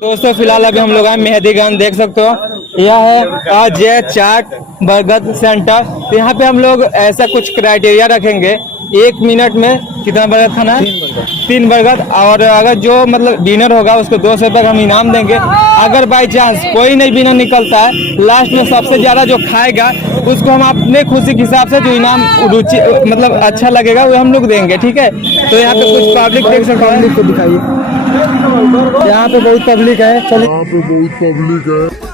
दोस्तों फिलहाल अभी हम लोग आए मेहंदीगंज, देख सकते हो यह है अजय चाट बरगद सेंटर। तो यहाँ पे हम लोग ऐसा कुछ क्राइटेरिया रखेंगे, 1 मिनट में कितना बर्गर खाना है? 3 बर्गर। और अगर जो मतलब विनर होगा उसको 200 रुपये का हम इनाम देंगे। अगर बाई चांस कोई नहीं विनर निकलता है, लास्ट में सबसे ज्यादा जो खाएगा उसको हम अपने खुशी के हिसाब से जो इनाम रुचि मतलब अच्छा लगेगा वो हम लोग देंगे, ठीक है। तो यहाँ पे कुछ पब्लिक देख सकते हैं, पब्लिक को दिखाइए, यहाँ पे बहुत पब्लिक है। चलिए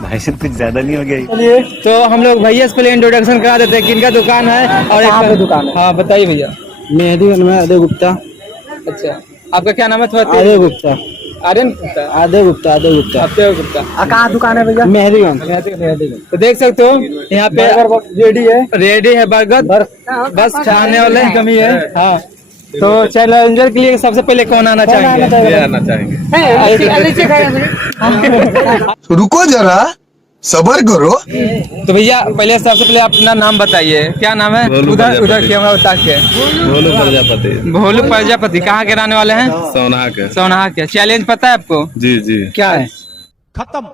भाई साहब कुछ ज्यादा नहीं हो गया? चलिए तो हम लोग भैया से पहले इंट्रोडक्शन करा देते हैं, किनका दुकान है और कहाँ पे दुकान है? हाँ बताइए भैया। मेहंदीगंज में अजय गुप्ता। अच्छा, आपका क्या नाम है? थोड़ा अजय गुप्ता। आर्यन गुप्ता। अजय गुप्ता। अजय गुप्ता। अजय गुप्ता। कहाँ दुकान है भैया? मेहंदीगंज। तो देख सकते हो यहाँ पे रेडी है बर्गर, बस खाने वाले कमी है। हाँ, तो चैलेंजर के लिए सबसे पहले कौन आना चाहेंगे? आना चाहेंगे। रुको जरा, सबर करो। तो भैया पहले सबसे पहले अपना नाम बताइए, क्या नाम है? उधर कैमरा बता के। भोलू प्रजापति। भोलू प्रजापति कहाँ के रहने वाले हैं? सोनाहा के। सोनाहा के। चैलेंज पता है आपको? जी जी। क्या है? खत्म।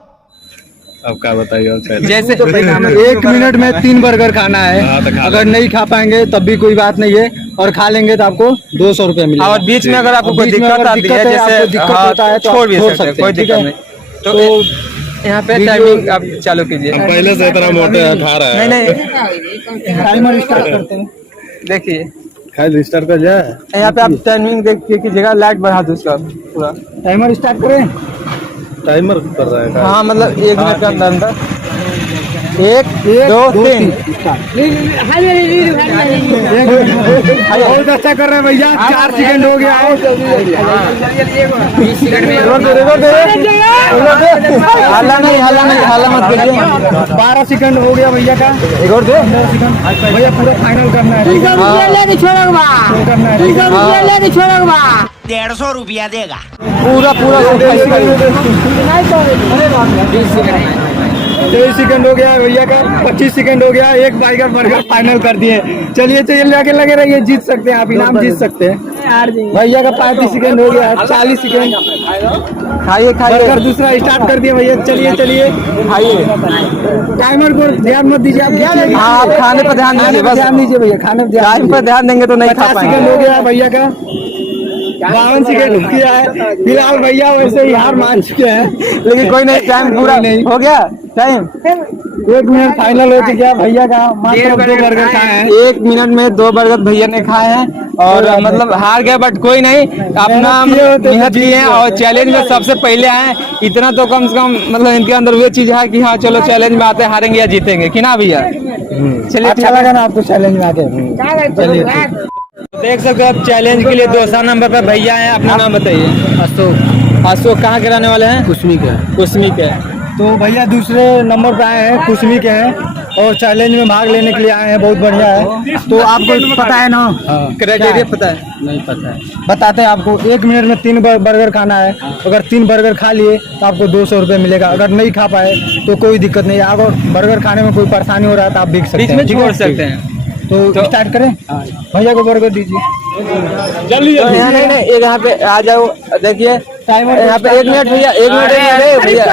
अब क्या बताइए और चैलेंज? जैसे 1 मिनट में 3 बर्गर खाना है। हाँ, तो खा अगर नहीं खा पाएंगे तब भी कोई बात नहीं है, और खा लेंगे तो आपको 200 रुपये मिलेगा। और बीच में अगर आपको कोई दिक्कत आती है, जैसे दिक्कत होता है तो छोड़ भी छोड़ सकते हैं, सकते कोई हैं, ठीक दिक्कत है। नहीं। तो यहाँ पे टाइमिंग आप चालू कीजिए। हम पहले से इतना मोटे खा रहा है। नहीं टाइमर स्टार्ट करते हैं। देखिए खैर स्टार्ट कर जाए। यहाँ पे आप टाइमिंग देख के कीजिएगा, लाइट बढ़ा दो उसका पूरा। टाइमर स्टार्ट करें। टाइमर कर रहा है। हाँ मतलब 1 मिनट के अंदर अंदर 1 2 3। बहुत अच्छा कर रहे हैं भैया। 4 सेकंड हो गया है। हाला मत कीजिए। 12 सेकंड हो गया भैया का। एक और दे भैया पूरा फाइनल करना है। 150 रुपया देगा। पूरा 23 सेकंड हो गया है भैया का। 25 सेकंड हो गया। 1 बर्गर फाइनल कर दिए। चलिए चलिए लगे रहिए, जीत सकते हैं आप, इनाम जीत सकते हैं। भैया का 35 सेकंड हो गया। 40 सेकंड। खाइए बर्गर दूसरा स्टार्ट कर दिया भैया। चलिए खाइए। टाइमर को ध्यान मत दीजिए आप। हाँ, आप खाने पर ध्यान दीजिए, बस ध्यान दीजिए भैया, खाने पर टाइम पर ध्यान देंगे तो नहीं खा 50 पाएंगे। सेकंड हो गया है भैया का। 52 सेकंड हो गया है। फिलहाल भैया वैसे ही हार मान चुके हैं, लेकिन कोई नहीं, टाइम पूरा नहीं हो गया। टाइम 1 मिनट फाइनल हो चुका है भैया का। मात्र 2 बर्गर खाए हैं। 1 मिनट में 2 बर्गर भैया ने खाए हैं और मतलब हार गए, बट कोई नहीं, अपना मेहनत किए हैं और चैलेंज में सबसे पहले आए। इतना तो कम से कम मतलब इनके अंदर वो चीज है कि हाँ चलो चैलेंज में आते, हारेंगे या जीतेंगे, कि ना भैया? चलिए अच्छा लगा ना आपको चैलेंज में आके? चलिए देख सकते हो आप चैलेंज के लिए 200 नंबर पे भैया हैं। अपना नाम बताइए। अशोक कहाँ के रहने वाले हैं? कुसमी के। तो भैया दूसरे नंबर पे आए हैं, कुसमी के हैं, और चैलेंज में भाग लेने के लिए आए हैं। बहुत बढ़िया है। तो आपको पता है ना क्राइटेरिया पता है? नहीं पता है, बताते हैं आपको। 1 मिनट में 3 बर्गर खाना है। अगर 3 बर्गर खा लिए तो आपको 200 रुपये मिलेगा। अगर नहीं खा पाए तो कोई दिक्कत नहीं है। अगर बर्गर खाने में कोई परेशानी हो रहा है तो आप भीग सकते हैं, बीच में छोड़ सकते हैं। तो स्टार्ट करें। भैया को बर्गर दीजिए जल्दी। नहीं यहाँ पे आ जाओ, देखिए टाइमर यहाँ पे 1 मिनट भैया, 1 मिनट भैया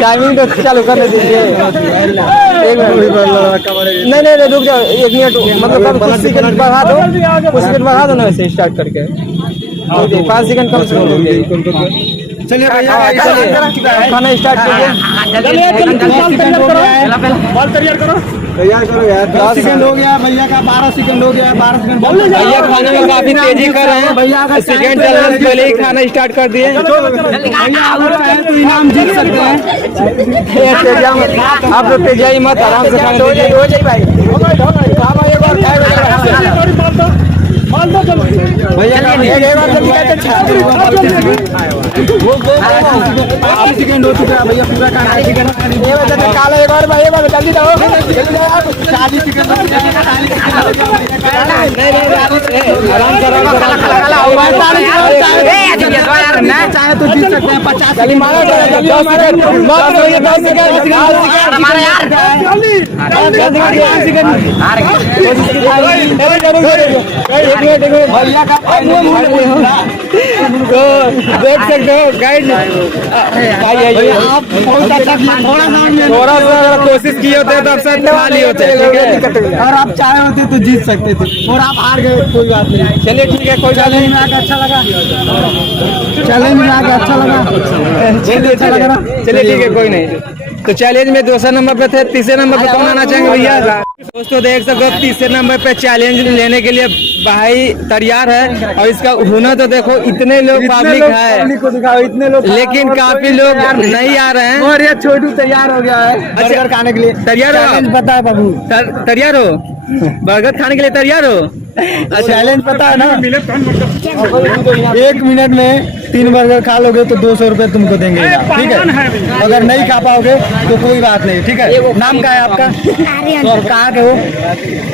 टाइमिंग तो चालू करने दीजिए। 1 मिनट नहीं रुक जाओ, 1 मिनट मतलब कुछ सेकंड बढ़ा दो ना, वैसे स्टार्ट करके 5 सेकंड कम से कम। चलिए भैया खाना स्टार्ट तैयार करो यार। 10 सेकंड हो गया भैया का। 12 सेकंड हो गया। 12 सेकंड भैया खाने में काफी तेजी कर रहे हैं भैया का। सेकंड चैलेंज पहले ही खाना स्टार्ट कर दिए। तो इनाम जीत सकते हैं। आप लोग तेजाई मत, आराम से खाने भैया सेकंड हो चुका है भैया। पूरा खाना चाहे तो जीत सकते हैं 50 चलिए मारो, जल्दी मारो, मारो, ये 10 सेकंड, भैया का तो देख सकते हो गाइड, आप थोड़ा सा अगर कोशिश किए होते तो अब शायद खा लिए होते, ठीक है। और आप चाहे होते तो जीत सकते थे और आप हार गए, कोई बात नहीं। चलिए ठीक है, कोई बात चैलेंज नहीं। में आके अच्छा लगा, चैलेंज में आके अच्छा लगा, चलिए चलिए ठीक है, कोई नहीं। तो चैलेंज में दूसरे नंबर पे थे, तीसरे नंबर पे कौन आना चाहेंगे भैया? दोस्तों देख सकते हो तीसरे नंबर पे चैलेंज लेने के लिए भाई तैयार है, और इसका हुनर तो देखो, इतने लोग पब्लिक है को दिखाओ, इतने लोग, लेकिन काफी लोग नहीं आ रहे हैं। और ये छोटू तैयार हो गया है बर्गर खाने के लिए। तैयार हो आप? चैलेंज पता है बाबू, तैयार हो बर्गर खाने के लिए? तैयार हो? चैलेंज पता है ना? 1 मिनट में 3 बर्गर खा लोगे तो 200 रुपए तुमको देंगे, ठीक है। अगर नहीं खा पाओगे तो कोई बात नहीं, ठीक है। नाम क्या है आपका? और कहाँ के हो?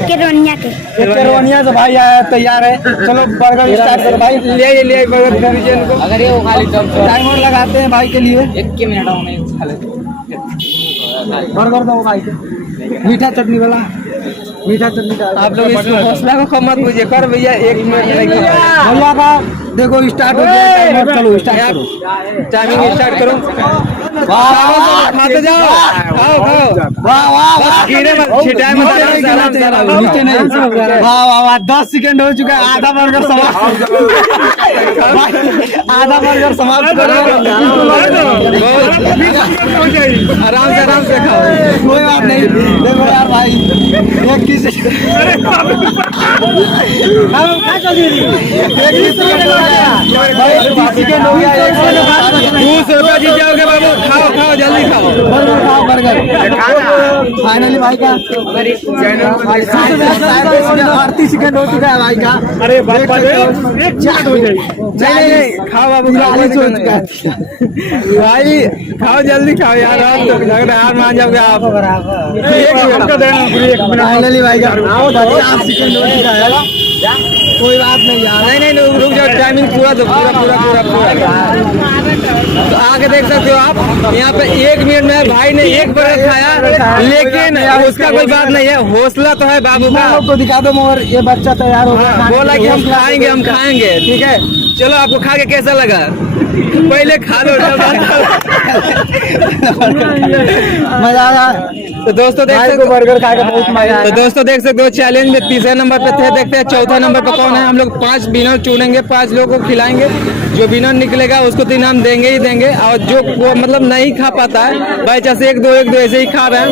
केरोनिया के। केरवनिया से भाई आया, तैयार है। चलो बर्गर स्टार्ट करो भाई, ले बर्गर दीजिए इनको। अगर ये खाली टाइमर लगाते हैं भाई के लिए। 1 मिनट बर्गर दो भाई के, मीठा चटनी वाला, मीठा चटनी डाल। आप लोग इस हौसला को कम मत कीजिए, कर भैया 1 मिनट नहीं कर पाए। भैया का देखो स्टार्ट हो गया टाइमर, चलो स्टार्ट करो, टाइमिंग स्टार्ट करो। खाते जाओ, खाओ खाओ, वाह वाह वाह, गिरे मत, छिटाए मत, आराम से, नीचे नहीं, वाह वाह वाह, 10 सेकंड हो चुका है, आधा बर्गर समाप्त, आधा बर्गर समाप्त करो। आराम से खाओ, कोई बात नहीं, देखो यार भाई, एक किस सेकंड हो गया, 200 रुपया जीत जाओगे बाबू। खाओ खाओ, जल्दी खाओ। बर्गर खाओ, बर्गर फाइनली भाई का 38 सेकंड हो चुका है भाई का। अरे नहीं खाओ बाबू, खाओ, हो चुका है भाई खाओ, जल्दी खाओ यार, आप तो लग रहा है हार मान जाओगे आप। फाइनली भाई का 50 सेकंड हो चुका है, कोई बात नहीं यार। नहीं रुक जाओ, टाइमिंग पूरा दो, पूरा। तो आगे देख सकते हो आप, यहाँ पे 1 मिनट में भाई ने 1 बर्गर खाया, लेकिन उसका कोई बात नहीं है, हौसला तो है बाबू का। आपको दिखा दो मोर, ये बच्चा तैयार हो गया, बोला कि हम खाएंगे, ठीक है। चलो आपको खा के कैसा लगा? पहले खा लो, मजा आया। तो दोस्तों देख सकते हो, बर्गर खा के बहुत मजा आया। तो दोस्तों देख सकते हो चैलेंज में तीसरे नंबर पे थे, देखते हैं चौथा नंबर पे कौन है। हम लोग 5 विनर चुनेंगे, 5 लोगों को खिलाएंगे, जो विनर निकलेगा उसको तो इनाम देंगे ही देंगे, और जो वो मतलब नहीं खा पाता है, बाई चांस 1-2 ऐसे ही खा रहे हैं,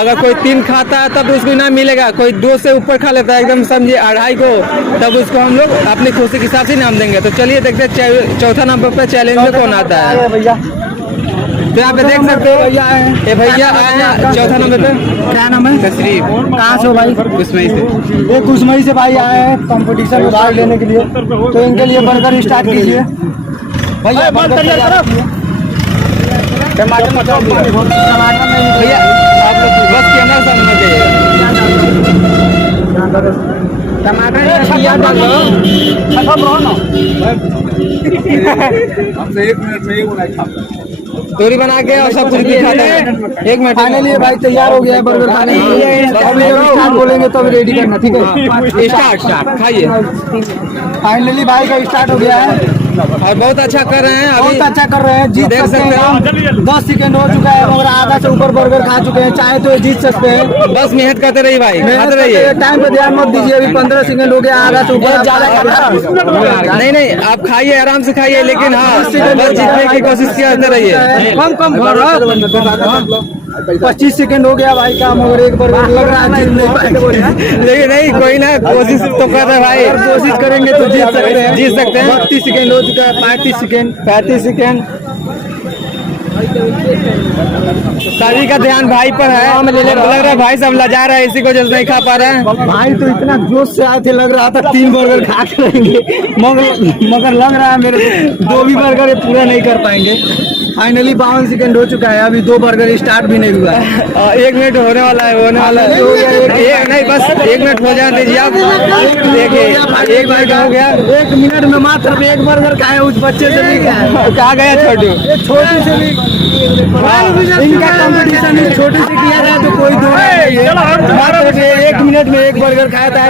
अगर कोई 3 खाता है तब उसको इनाम मिलेगा, कोई 2 से ऊपर खा लेता है एकदम समझिए 2.5 को, तब उसको हम लोग अपनी खुशी के हिसाब से इनाम देंगे। तो चलिए देखते हैं चौथा नंबर पे चैलेंज में कौन आता है। भैया तो यहाँ पे देख सकते हो भैया है, ये भैया आए हैं चौथा नंबर पे। क्या नाम है? तशरीफ। कहाँ से हो भाई? कुसमई से। ये कुसमई से भाई आए हैं कंपटीशन में भाग लेने के लिए, तो इनके लिए बर्गर स्टार्ट कीजिए भैया। बर्गर टमाटर नहीं भैया आप लोग बस कैमरा सामने जाइए। टमाटर दूरी बना के और सब कुछ दिखाते हैं। 1 मिनट फाइनली भाई तैयार हो गया है बर्गर खाने के लिए। अभी जब स्टार्ट बोलेंगे तब रेडी करना, ठीक है? स्टार्ट खाइए। फाइनली भाई का स्टार्ट हो गया है और बहुत अच्छा कर रहे हैं अभी, बहुत अच्छा कर रहे हैं, जीत देख सकते सकते हैं। हो। 10 सेकंड हो चुका है मगर आधा से ऊपर बर्गर खा चुके हैं, चाहे तो ये जीत सकते हैं। बस मेहनत करते रहिए भाई, मेहनत खाते करते रहिए। हैं, टाइम पे ध्यान मत दीजिए, अभी 15 सेकंड हो गया, आधा से ऊपर नहीं आप खाइए, आराम से खाइए, लेकिन हाँ बस जीतने की कोशिश करते रहिए। कम 25 सेकंड हो गया भाई का, मगर एक बर्गर लग रहा है जीत नहीं पाएंगे। लेकिन नहीं कोई ना, कोशिश तो कर रहे हैं भाई, अगर कोशिश करेंगे तो जीत सकते हैं। 32 सेकंड हो चुका है, 35 सेकंड सभी का ध्यान भाई पर है, लग रहा है भाई सब लजा रहा है, इसी को वजह से नहीं खा पा रहा है। भाई तो इतना जोश से आए थे, लग रहा था 3 बर्गर खा के रहेंगे, मगर लग रहा है मेरे को 2 भी बर्गर ये पूरा नहीं कर पाएंगे। फाइनली 52 सेकंड हो चुका है, अभी 2 बर्गर स्टार्ट भी नहीं हुआ है। 1 मिनट होने वाला है नहीं, बस 1 मिनट हो जाने दीजिए आप। देखिए 1 मिनट हो गया, 1 मिनट में मात्र 1 बर्गर खाए, उस बच्चे से भी खाए। कहा गया छोटू, छोटी से भी इनका कंपटीशन है, छोटी से किया जाए तो कोई 2 मात्र 1 मिनट में 1 बर्गर खाया था,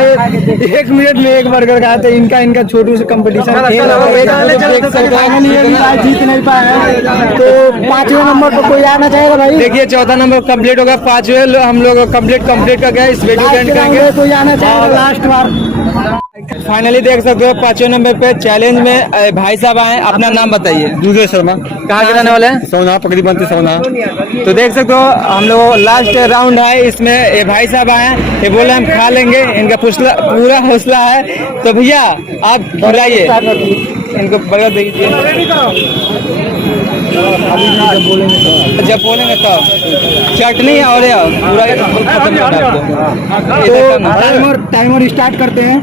1 मिनट में 1 बर्गर खाया था। इनका छोटू से कंपटीशन जीत नहीं पाया, तो 5वें नंबर पर कोई आना चाहेगा भाई? देखिए 14 नंबर कंप्लीट होगा, 5वें हम लोग कंप्लीट कर गए। इस वीडियो एंड करेंगे, कोई आना चाहेगा लास्ट बार? फाइनली देख सकते हो 5वें नंबर पे चैलेंज में भाई साहब आए। अपना नाम बताइए। दूसरे शर्मा। कहाँ के रहने वाले हैं? सोना पकड़ी बनती सोना। तो देख सकते हो हम लोग लास्ट राउंड है, इसमें ये भाई साहब आए हैं, ये बोले हम खा लेंगे, इनका पूरा हौसला है। तो भैया आप खिलाइए इनको, बर्गर दीजिए। जब बोलेंगे तब चटनी और पूरा टाइमर स्टार्ट करते हैं।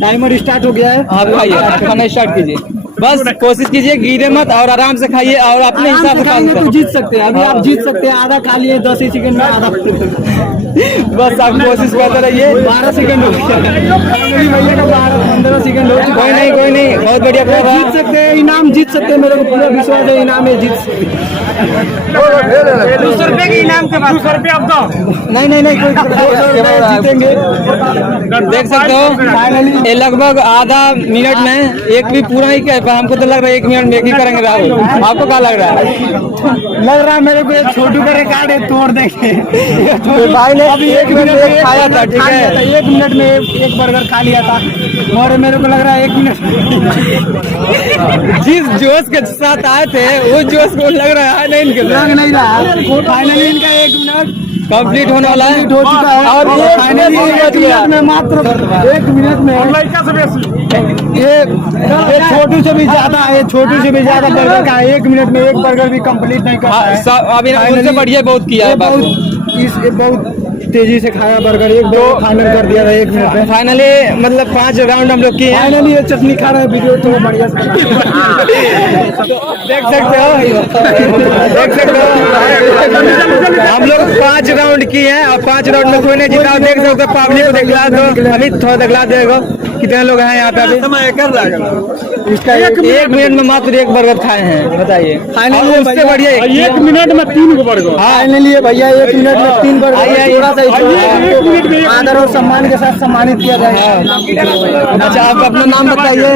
टाइमर स्टार्ट हो गया है। आप खाइए, खाना स्टार्ट कीजिए, बस कोशिश कीजिए गिरे मत और आराम से खाइए और अपने हिसाब से खाएंगे तो जीत सकते हैं। अभी आप जीत सकते हैं, आधा खा लिए 10 ही सेकंड में, आधा बस आप कोशिश करते रहिए। 12 सेकंड हो गया, 15 सेकंड हो चुका है। कोई नहीं, बहुत बढ़िया प्रयास। जीत सकते हैं, इनाम जीत सकते हैं, मेरे को पूरा विश्वास है इनाम है, जीत सकते हैं। 200 रुपए के इनाम के बाद 200 रुपए आप दो। नहीं कोई जीतेंगे। देख सकते हो फाइनली ये लगभग आधा मिनट में एक भी पूरा ही कर पाए। हमको तो लग रहा है 1 मिनट में एक ही करेंगे राहुल, आपको क्या लग रहा है? लग रहा है मेरे को एक छोटू का रिकॉर्ड है, तोड़ देंगे। तो भाई ने अभी 1 मिनट में एक खाया था, ठीक है? 1 मिनट में 1 बर्गर खा लिया था, और मेरे को लग रहा है 1 मिनट जिस जोश के साथ आए थे उस जोश को लग रहा है नहीं, इनके लग नहीं रहा। फाइनली इनका 1 मिनट कंप्लीट होने वाला है, हो चुका है, और फाइनली 1 मिनट में, मात्र 1 मिनट में ये छोटू से भी ज्यादा, ये छोटू से भी ज्यादा बर्गर का 1 मिनट में 1 बर्गर भी कंप्लीट नहीं कर पाया। अभी उनसे बढ़िया बहुत किया है, बहुत तेजी से खाया बर्गर, एक दो फाइनल कर दिया था 1 मिनट में। फाइनली मतलब 5 राउंड हम लोग किए हैं। फाइनली ये चटनी खा रहा है, वीडियो तो बढ़िया से देख सकते हो हम लोग 5 राउंड किए हैं और 5 राउंड में कोई नहीं जीता। देख सकते हो पब्लिक को दिखला दो, अभी थोड़ा दिखला देगा कितने लोग हैं यहाँ पे। अभी इसका 1 मिनट में मात्र 1 बर्गर खाए हैं, बताइए। फाइनली उससे बढ़िया 1 मिनट में 3 बर्गर। फाइनली भैया 1 मिनट में 3 बर्गर, थोड़ा सा आदर और सम्मान के साथ सम्मानित किया जाएगा। अच्छा आप अपना नाम बताइए।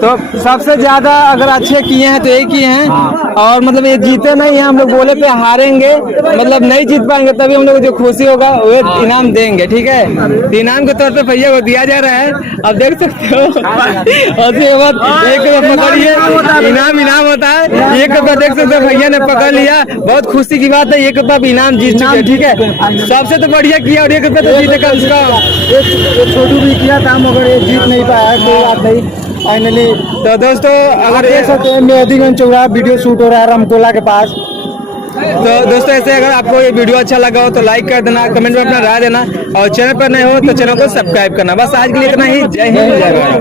तो सबसे ज्यादा अगर अच्छे किए हैं तो एक ही हैं, और मतलब ये जीते नहीं हैं, हम लोग बोले पे हारेंगे, मतलब नहीं जीत पाएंगे, तभी हम लोग जो खुशी होगा वो इनाम देंगे, ठीक है? तो इनाम के तौर पे भैया को दिया जा रहा है, अब देख सकते हो। और एक रुपया पकड़िए, इनाम होता है 1 रुपया। देख सकते हो भैया ने पकड़ लिया, बहुत खुशी की बात है, 1 रुपया भी इनाम जीत चुके, ठीक है? सबसे तो बढ़िया किया, और 1 रुपया तो जीते कम से कम। छोटू भी किया था मगर ये जीत नहीं पाया, कोई बात नहीं। फाइनली तो दोस्तों अगर देख सकते हैं मेहदीगंज चौराहा वीडियो शूट हो रहा है रामकोला के पास। तो दोस्तों ऐसे अगर आपको ये वीडियो अच्छा लगा हो तो लाइक कर देना, कमेंट में अपना राय देना, और चैनल पर नए हो तो चैनल को सब्सक्राइब करना। बस आज के लिए इतना ही। जय हिंद, जय भारत।